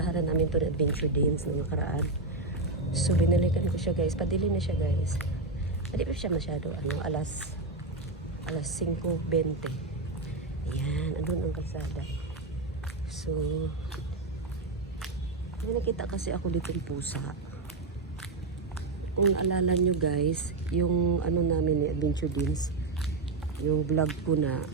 pinuntahan na namin to na Adventure Days na nakaraan. So binalikan ko siya guys, padili na siya guys. Hindi pa siya masyado, alas 5:20. Ayan, andun ang kalsada. So, may nakita kasi ako dito yung pusa. Kung naalala nyo guys, yung namin ni Adventure Days, yung vlog ko na,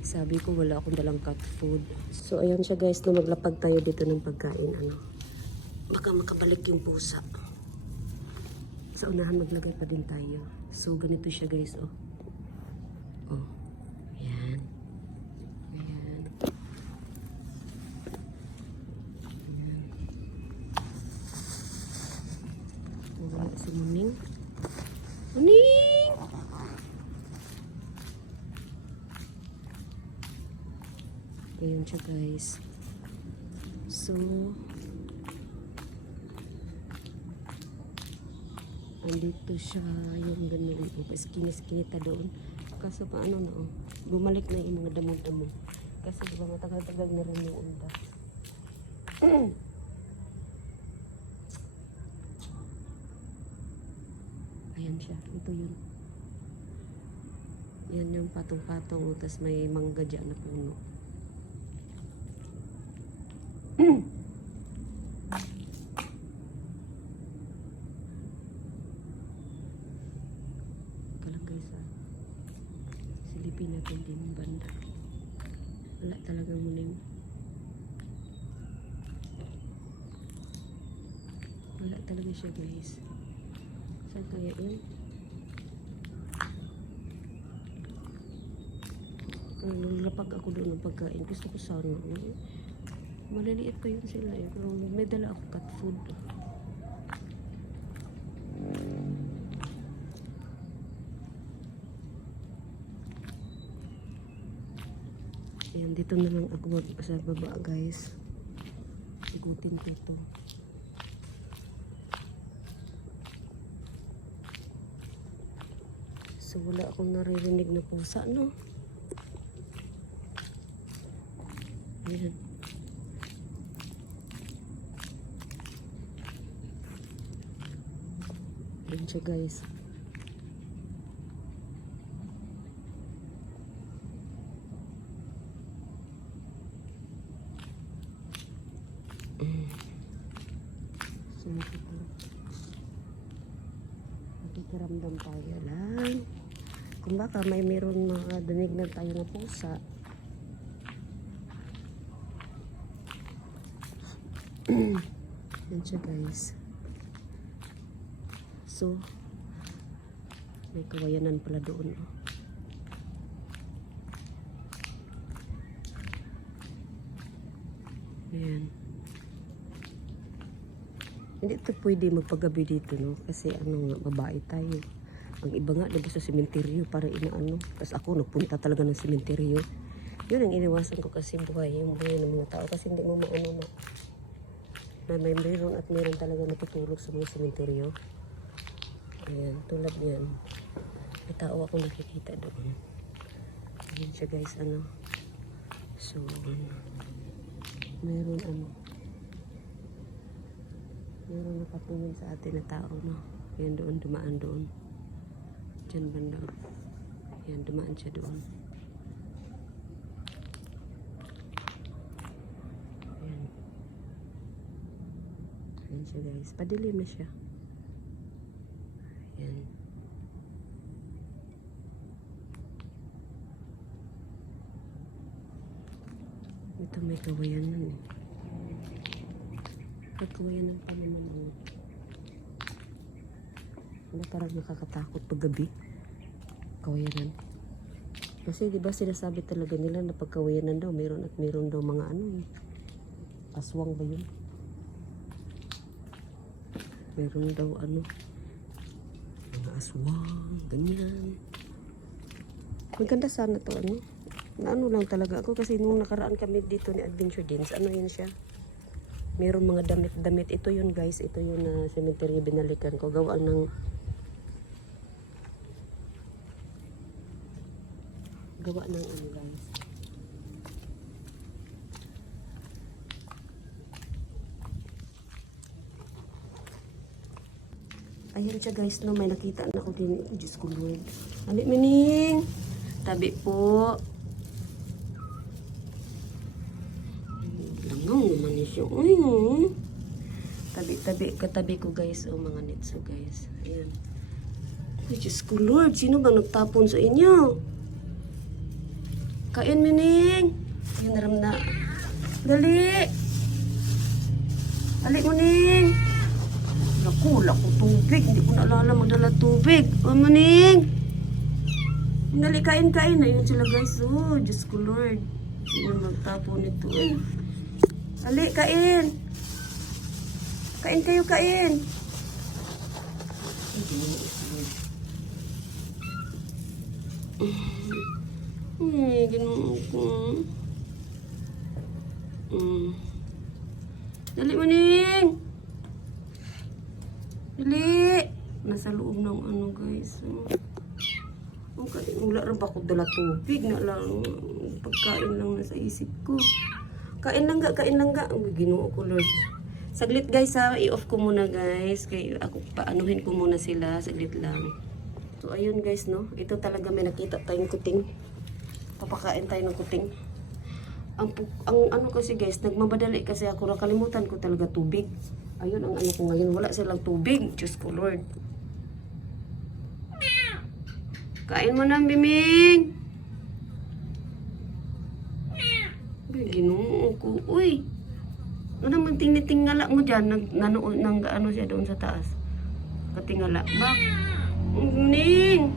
sabi ko wala akong dalang cat food. So, ayan siya guys, na maglapag tayo dito ng pagkain, baka makabalik yung pusa. Sa unahan maglagay pa din tayo. So, ganito siya guys, oh. Oh, ayan. Ayan. Ayan. Wala si Muning. Muning! Ayan siya guys. So, andito siya yung ganun. Skinny-skinny ta doon. Kaso paano na bumalik na yung mga damo-damo. Kasi diba matagal-tagal na rin yung unda. Ayan siya. Ito yun. Yan yung patong-patong. Tapos may mangga dyan na puno. Kalang guys silipin natin din yung banda. Wala talagang muning. Wala talaga siya guys. Saan kaya yun? Nalapag ako doon ng pagkain. Gusto ko sana. Maliliit pa yun sila eh. Pero may dala ako cat food. Ayan, dito na lang ako sa baba guys. Igutin ko ito. So wala akong naririnig na pusa, no? Ayan. Ayan siya guys. So nakikiramdam tayo lang. Kung baka may meron mga dinig na tayo na pusa. Yan siya guys. So, may kawayanan pala doon. Ayan. Hindi ito pwede magpagabi dito, no? Kasi babae tayo. Ang iba nga, diba sa sementeryo para Tapos ako, nagpunta talaga ng sementeryo. Yun ang iniwasan ko kasi yung buhay ng mga tao. Kasi hindi mo na may meron at meron talaga natutulog sa mga sementeryo. Ayan, tulad yan. May tao ako nakikita doon. Ayan siya guys, So, meron meron nakatingin sa atin na tao, no? Ayan doon, dumaan doon. Diyan banda. Ayan, dumaan siya doon. Ayan. Ayan siya guys. Padilim na siya. Ayan. Ito may kawayanan eh. Kawayanan pa naman parang nakakatakot pag gabi. Kawayanan. Kasi diba sinasabi talaga nila na pag kawayanan daw meron at meron daw mga aswang ba yun? Meron daw mga aswang, ganyan. Maganda sana to lang talaga ako kasi nung nakaraan kami dito ni Adventure Days, yun siya. Meron mga damit-damit. Ito yun guys, ito yun na cemetery binalikan ko. Gawa ng guys. Ayan siya guys, no, may nakita na ako din. Oh, Diyos ko Lord. Alit mining. Tabi po. Langaw naman ni siya. Uy, no. Tabi, katabi ko guys. Oh, mga nitso guys. Ayan. Ay, Diyos ko Lord. Sino bang nagtapon sa inyo? Kain mining. Ayan, naram na. Dali. Alik mo ning. Naku, wala ko tubig. Hindi ko naalala magdala tubig. O, maning. Dali, kain. Ayun sila guys. Oh, Diyos ko Lord. Sino magtapo nito eh. Dali, kain. Kain kayo, kain. Ginawa ko. Dali, maning. Dali. Nasa loob ng ano guys. Okay, wala rin ba ako dala tubig na lang. Pagkain lang nasa isip ko. Kain lang ga. Uy, Ginoo ko Lord. Saglit guys ha. I-off ko muna guys. Kaya ako paanuhin ko muna sila. Saglit lang. So ayun guys no. Ito talaga may nakita tayong kuting. Papakain tayo ng kuting. Ang ano kasi guys, nagmabadali kasi ako, nakalimutan ko talaga tubig. Ayun ang ano ko ngayon, wala silang tubig. Diyos ko Lord. Kain mo na, Biming. Ginoo ko. Uy. Ano naman tingala mo dyan? Nanood ng ano siya doon sa taas. Katingala. Bak. Ning.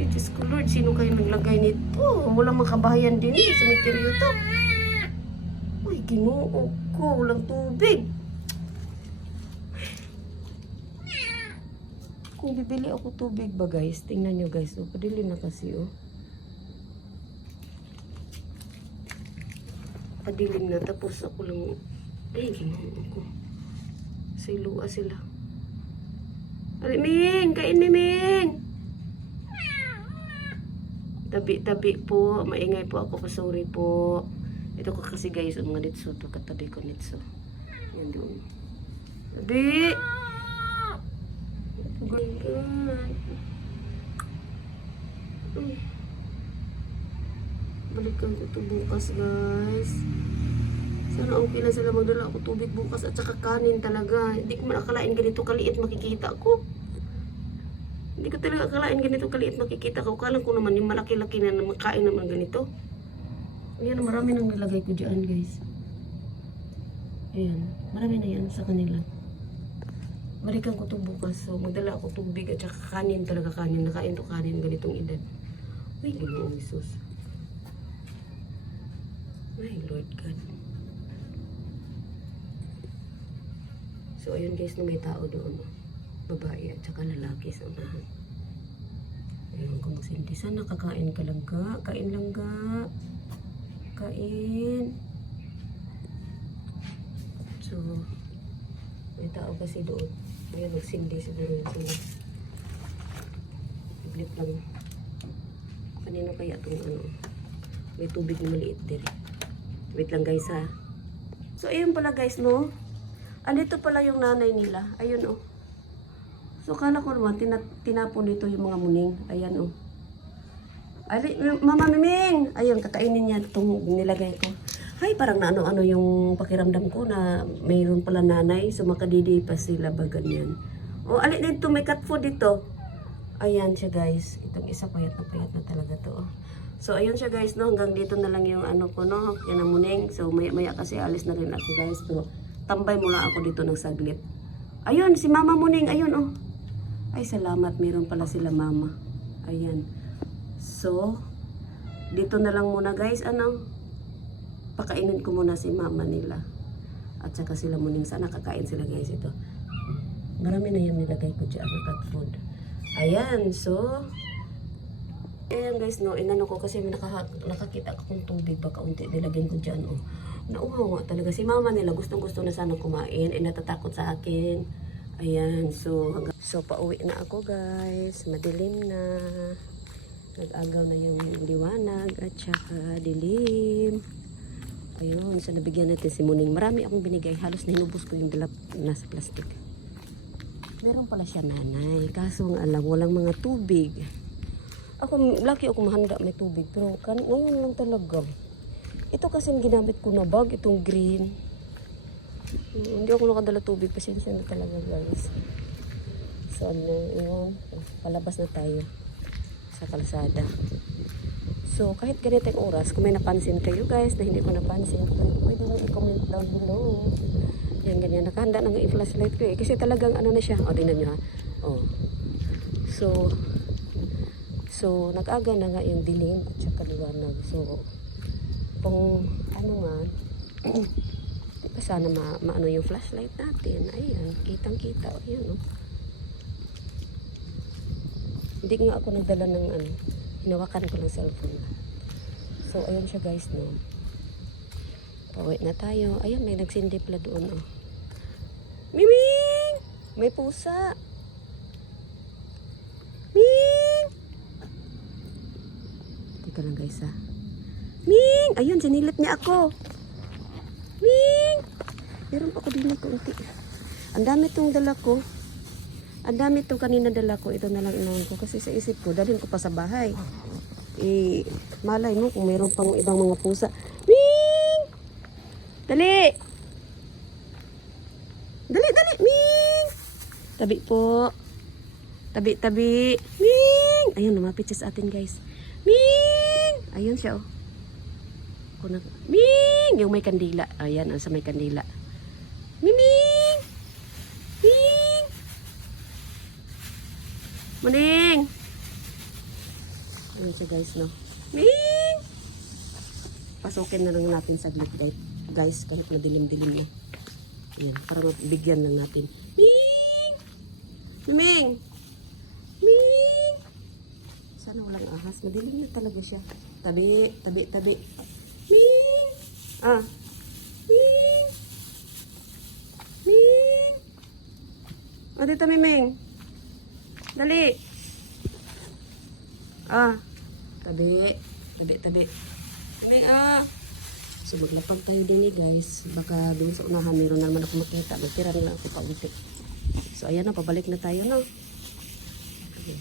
Diyos ko Lord, sino kayo naglagay nito? Walang makabahayan din eh. Cemetery to. Uy, Ginoo ko. Walang tubig. Kung bibili ako tubig ba guys, tingnan nyo guys. Oh, padili na kasi oh. Padilim na. Tapos ako lang. Ay, Ginoo ko. Silua sila. Aliming! Kain ni Ming! Tabi po. Maingay po ako. Sorry po. Ito ko kasi guys. Ang mga nitso to. Katabi ko nitso. Yan doon. Tabi! Oh my God. Balikan ko ito bukas guys. Sana okay lang sila magdala ako tubig bukas at saka kanin talaga. Hindi ko man akalain ganito kaliit makikita ko. Hindi ko talaga akalain ganito kaliit makikita ko. Kala ko naman yung malaki-laki na makain naman ganito. Ayan, marami nang nilagay ko dyan guys. Ayan, marami na yan sa kanila. Balikan ko ito bukas. So, magdala ako tubig at saka kanin talaga kanin. Nakain to kanin ganitong edad. Uy, Ginoo Jesus. My Lord God. So, ayun guys, na may tao doon. Babae at saka lalaki sa unahan. Ayun, kung hindi sana kakain ka lang ka. Kain lang ka. Kain. So, may tao kasi doon. Ngayon, nagsindi siguro yun sila. Iblit lang. Kanino kaya itong ano? May tubig na maliit din. Wait lang guys ha. So, ayun pala guys, no? Andito pala yung nanay nila. Ayun, oh. So, kala ko naman, tinapon dito yung mga muning. Ayan, oh. Ay, Mama Miming! Ayun, kakainin niya itong nilagay ko. Ay, parang ano yung pakiramdam ko na mayroon pala nanay. So, makadidi pa sila ba ganyan. O, alin dito, may cat food dito. Ayan siya guys. Itong isa payat na talaga to. Oh. So, ayun siya guys, no. Hanggang dito na lang yung ano ko, no. Yan ang muning. So, maya kasi alis na rin ako guys. Pero, tambay muna ako dito ng saglit. Ayun, si Mama Muning. Ayun, oh. Ay, salamat. Meron pala sila Mama. Ayan. So, dito na lang muna guys. Ano? Pakainin ko muna si Mama nila. At saka sila Muning. Sana kakain sila guys ito. Marami na yung nilagay ko dyan na cat food. Ayan. So, ayan guys, no. Inano ko kasi nakakita akong tubig. Baka unti nilagyan ko dyan. Oh. Nauhaw nga talaga. Si Mama nila gustong-gusto na sana kumain. Natatakot sa akin. Ayan. So, pauwi na ako guys. Madilim na. Nag-agaw na yung liwanag at saka dilim. Ayun, so nabigyan natin si Muning. Marami akong binigay. Halos nahinubos ko yung nasa plastic. Meron pala siya nanay. Kaso nga alam, walang mga tubig. Ako, laki ako mahanda may tubig. Pero ngayon lang talaga. Ito kasi ginamit ko na bag, itong green. Hindi ako nakadala tubig. Pasensya na talaga guys. So ano, yun. Palabas na tayo sa kalsada. So kahit ganito yung oras, kung may napansin kayo guys na hindi ko napansin, pwede nyo i-comment down below. Yan ganyan. Nakahanda na nga i-flashlight ko eh. Kasi talagang ano na siya. O, tingnan nyo ha. O. So, nag-aga na nga yung dilim at saka liwanag. So, kung ano nga, sana maano yung flashlight natin. Ayan, kitang-kita. Ayan, o. Hindi nga ako nagdala ng ano. Hinawakan ko ng cellphone. So, ayan siya guys, no. Pauwi na tayo. Ayan, may nagsindi pala doon, oh. Miming! May pusa. Ming! Teka lang guys, ha. Ming! Ayun, sinilit niya ako. Ming! Meron pa ako din konti. Ang dami itong dala ko. Ang dami itong kanina dala ko. Ito na lang inawan ko. Kasi sa isip ko, dalhin ko pa sa bahay. Eh, malay mo kung meron pang ibang mga pusa. Ming! Dali! Dali, dali! Ming! Tabi po. Tabi, tabi. Ming! Ayun, lumapit siya sa atin, guys. Ming! Ayun siya, oh. Ming! Yung may kandila. Ayan, sa may kandila. Ming! Ming! Muning! Ayun siya, guys, no? Ming! Pasukin na lang natin saglit, guys, kahit madilim-dilim na. Ayan, para mabigyan lang natin. Ming! Ming! Ming! Sana walang ahas. Madilim na talaga siya. Tabi, tabi, tabi. Ming! Ah! Ming! Ming! O, dito, Ming! Dali! Ah! Tabi, tabi, tabi. Ming, ah! So maglapag tayo din guys. Baka doon sa unahan meron na naman ako makita. Magtira na lang ako pa unti. So ayan na, pabalik na tayo no. Okay.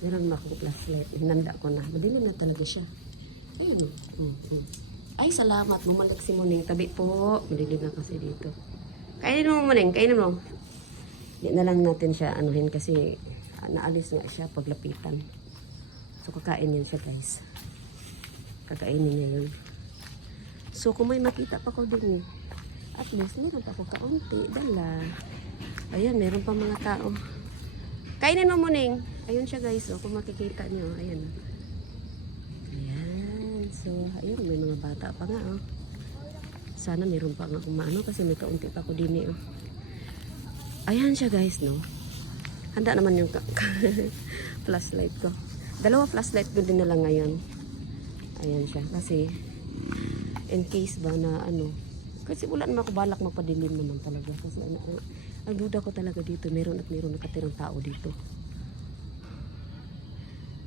Meron na akong flashlight. Hinanda ko na. Madilim na talaga siya. Ayun o. Ay salamat. Bumalik si Muning. Tabi po. Madilim na kasi dito. Kainin mo Muning. Kainin mo. Hindi na lang natin siya anuhin kasi naalis nga siya paglapitan. So kakain yan siya guys. Kakainin niya yun. So, kung may makita pa ko din at least, meron pa ako kaunti. Dala. Ayan, meron pa mga tao. Kainin mo Muning. Ayun siya guys. Kung makikita niyo. Ayan. Ayan. So, ayun. May mga bata pa nga. Sana meron pa nga kumano kasi may kaunti pa ko din. Ayan siya guys, no. Handa naman yung flashlight ko. 2 flashlight ko din na lang ngayon. Ayan siya. Kasi, in case ba na ano, kasi wala naman ako balak magpadilim naman talaga. Kasi ang duda ko talaga dito, meron nakatirang tao dito.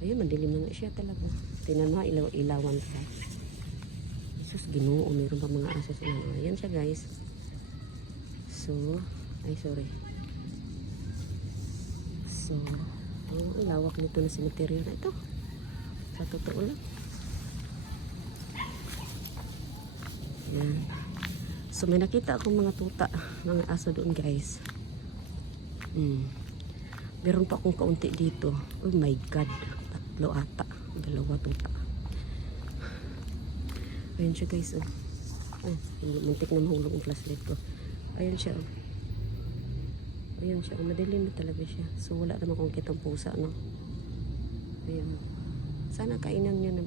Ayun, mandilim na nga siya talaga. Tingnan mo, ilawan ka. Jesus, Ginoo, meron pa mga aso sa mga. Ayan siya guys. So, ay sorry. So, ang lawak nito na cemetery na ito. Sa totoo lang. Yan. So may nakita akong mga tuta, mga aso doon guys. Meron pa akong kaunti dito. Oh my god, 3 ata, 2 tuta. Ayun siya guys, oh. Ay, muntik na mahulog ang flashlight ko. Ayun siya, oh. Ayun siya, oh. Madilim na talaga siya. So wala naman akong kitang pusa, no. Ayun. Sana kainan niya na.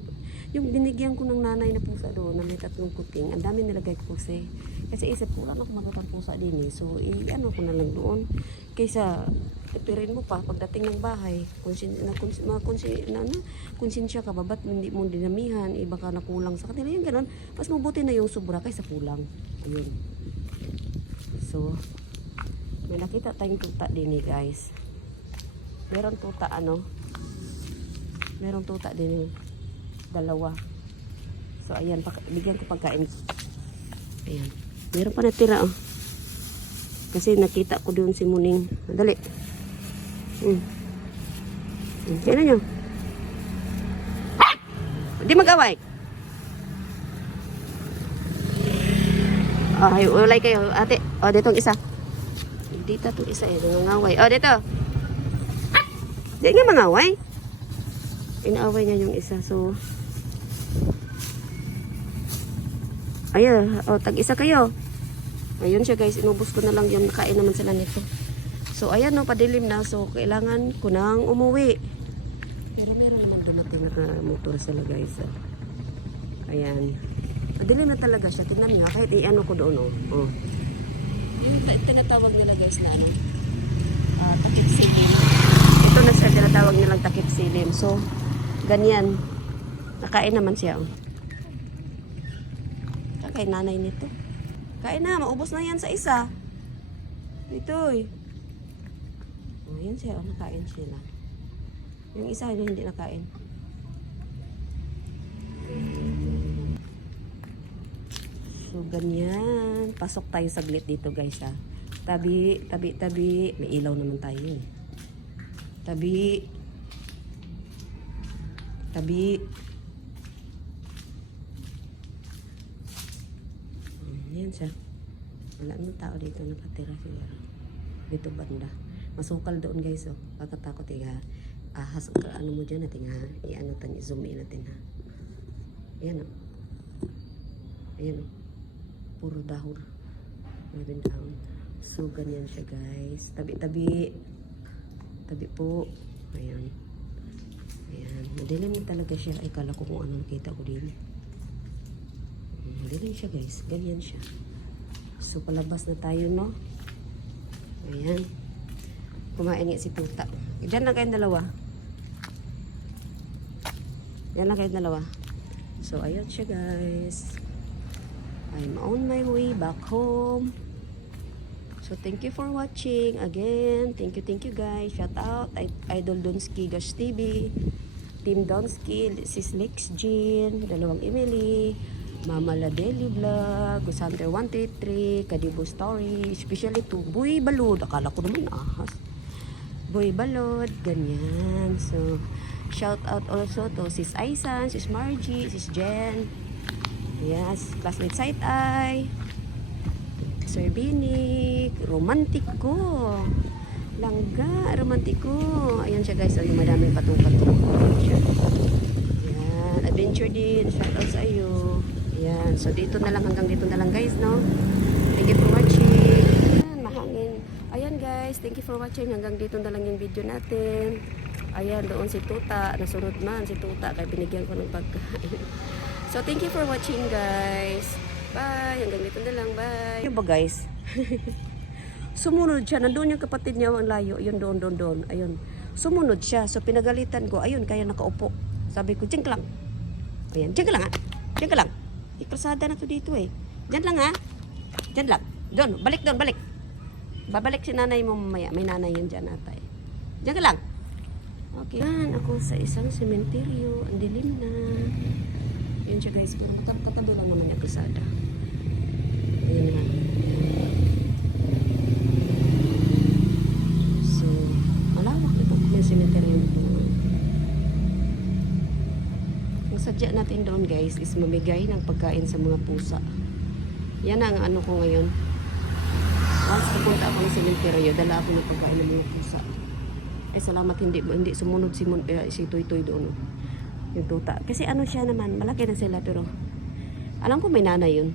Yung binigyan ko ng nanay na pusa doon na may 3 kuting, ang dami nilagay ko kasi isip ko lang ako magatang pusa din eh. So ano ko na lang doon kaysa ipirin mo pa pagdating ng bahay. Konsensya ka ba ba't hindi mo dinamihan, baka nakulang sa kanila yung ganun. Mas mabuti na yung sobra kaysa kulang. Ayun. So may nakita tayong tuta din eh guys. Meron tuta Merong tuta din 2. So ayan, bigyan ko pagkain. Ayan. Meron pa natira oh. Kasi nakita ko doon si Muning. Dali. Sino nyo? Di mag-away. Ay, ulay kayo, ate. O, dito ang isa. Dito itong isa eh, nangangaway. O, dito. Di nga mangaway. Inaaway niya yung isa, so. Ayun, o, tag-isa kayo. Ayun siya guys, inubos ko na lang yung nakain naman sila nito. So, ayan no, padilim na. So, kailangan ko nang umuwi. Pero meron naman dumating na motor sila guys. Ayan. Madilim na talaga siya. Tingnan nga. Kahit i-ano ko doon. Oh. Yung tinatawag nila guys na ano. Takip silim. Ito na siya tinatawag nilang takip silim. So, ganyan. Nakain naman siya. Oh. Kakain nanay nito. Kain na. Maubos na yan sa isa. Ito eh. Oh, yun siya. Oh, nakain sila. Yung isa yung hindi nakain. So, ganyan. Pasok tayo saglit dito, guys, ha. Tabi. May ilaw naman tayo, eh. Tabi. Yan siya. Wala nang tao dito nakatira siguro. Dito banda. Masukal doon, guys, oh. Pagkatakot, eh, ha. Ahas ang ano mo dyan natin, ha. I-ano natin, i-zoom in natin, ha. Ayan, oh. Ayan, oh. Puro dahon. Mayroon dahon. So, ganyan siya, guys. Tabi po. Ayan. Ayan. Madilim na talaga siya. Ay, kala ko kung ano nakita ko din. Madilim siya, guys. Ganyan siya. So, palabas na tayo, no? Ayan. Kumain nga si Tuta. Diyan lang kayong dalawa. Yan lang kayong dalawa. So, ayun siya, guys. I'm on my way back home. So, thank you for watching. Again, thank you, guys. Shout out. Idol Donski Gosh TV. Team Donski. Sis Lex Jean. Dalawang Emily. Mama Ladeli Vlog. Gusanter 133. Kadibo Story. Especially to Boy Balod. Akala ko naman ahas. Boy Balod. Ganyan. So, shout out also to Sis Aisan, Sis Margie, Sis Jen. Yes, classmate Side Eye. Sir Binik, romantiko. Langga, romantiko. Ayan siya guys, yung madaming patung-patung. Ayan siya. Ayan, adventure din. Shout out sa iyo. Ayan, so dito na lang, hanggang dito na lang guys, no? Thank you for watching. Ayan, mahangin. Ayan guys, thank you for watching. Hanggang dito na lang yung video natin. Ayan, doon si Tuta. Nasunod man si Tuta, kaya binigyan ko ng pagkain. So, thank you for watching, guys. Bye. Hanggang dito na lang. Bye. Yung ba, guys? Sumunod siya. Nandun yung kapatid niya ang layo. Yun, doon. Ayun. Sumunod siya. So, pinagalitan ko. Ayun, kaya nakaupo. Sabi ko, diyan ka lang. Ayan, diyan ka lang, ha? Diyan ka lang. Ikrasada na to dito, eh. Diyan lang, ha? Diyan lang. Doon. Balik doon. Balik. Babalik si nanay mo mamaya. May nanay yun dyan, ata, eh. Diyan ka lang. Okay. Yan, ako sa isang sementeryo. Ang dilim na. Yan siya guys, pero katabi lang naman yung kasada. Ayan na. So, malawak ito yung cemetery ito. Ang sadya natin doon guys is mamigay ng pagkain sa mga pusa. Yan ang ano ko ngayon. Once pupunta ako ng cemetery, dala ako ng pagkain ng mga pusa. Ay salamat hindi sumunod si Toy doon. Yung Tuta. Kasi ano siya naman, malaki na sila pero alam ko may nanay yun.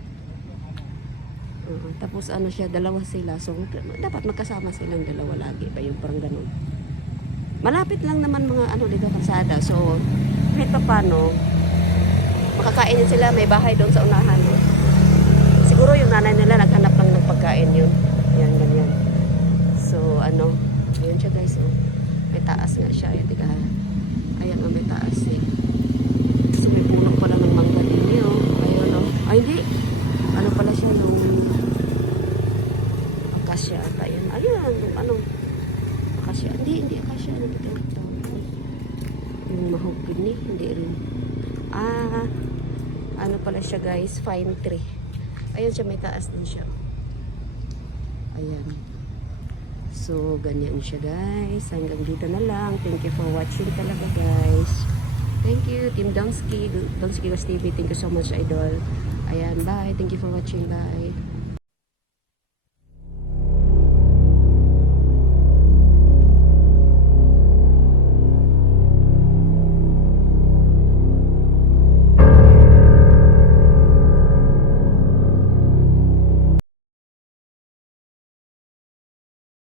Tapos ano siya, dalawa sila. So dapat magkasama silang dalawa lagi ba yung parang ganun. Malapit lang naman mga ano dito kalsada. So kahit pa paano makakain din sila, may bahay doon sa unahan. Siguro yung nanay nila naghanap lang ng pagkain yun. Yan, ganyan. So ano, ayun siya guys. Oh. May taas nga siya. Ayan, may taas eh. So, may puno pala ng mangga din yun. Ayun, no? Ay, hindi. Ano pala siya, yung akasya ata yan. Ayun, yung ano. Akasya. Hindi akasya. Ano ito? Yung mahogany. Hindi rin. Ano pala siya, guys? Fine tree. Ayun siya, may taas din siya. Ayan. So, ganyan siya guys. Hanggang dito na lang. Thank you for watching talaga guys. Thank you, Team Donsky. Donsky TV. Thank you so much, idol. Ayan, bye. Thank you for watching. Bye.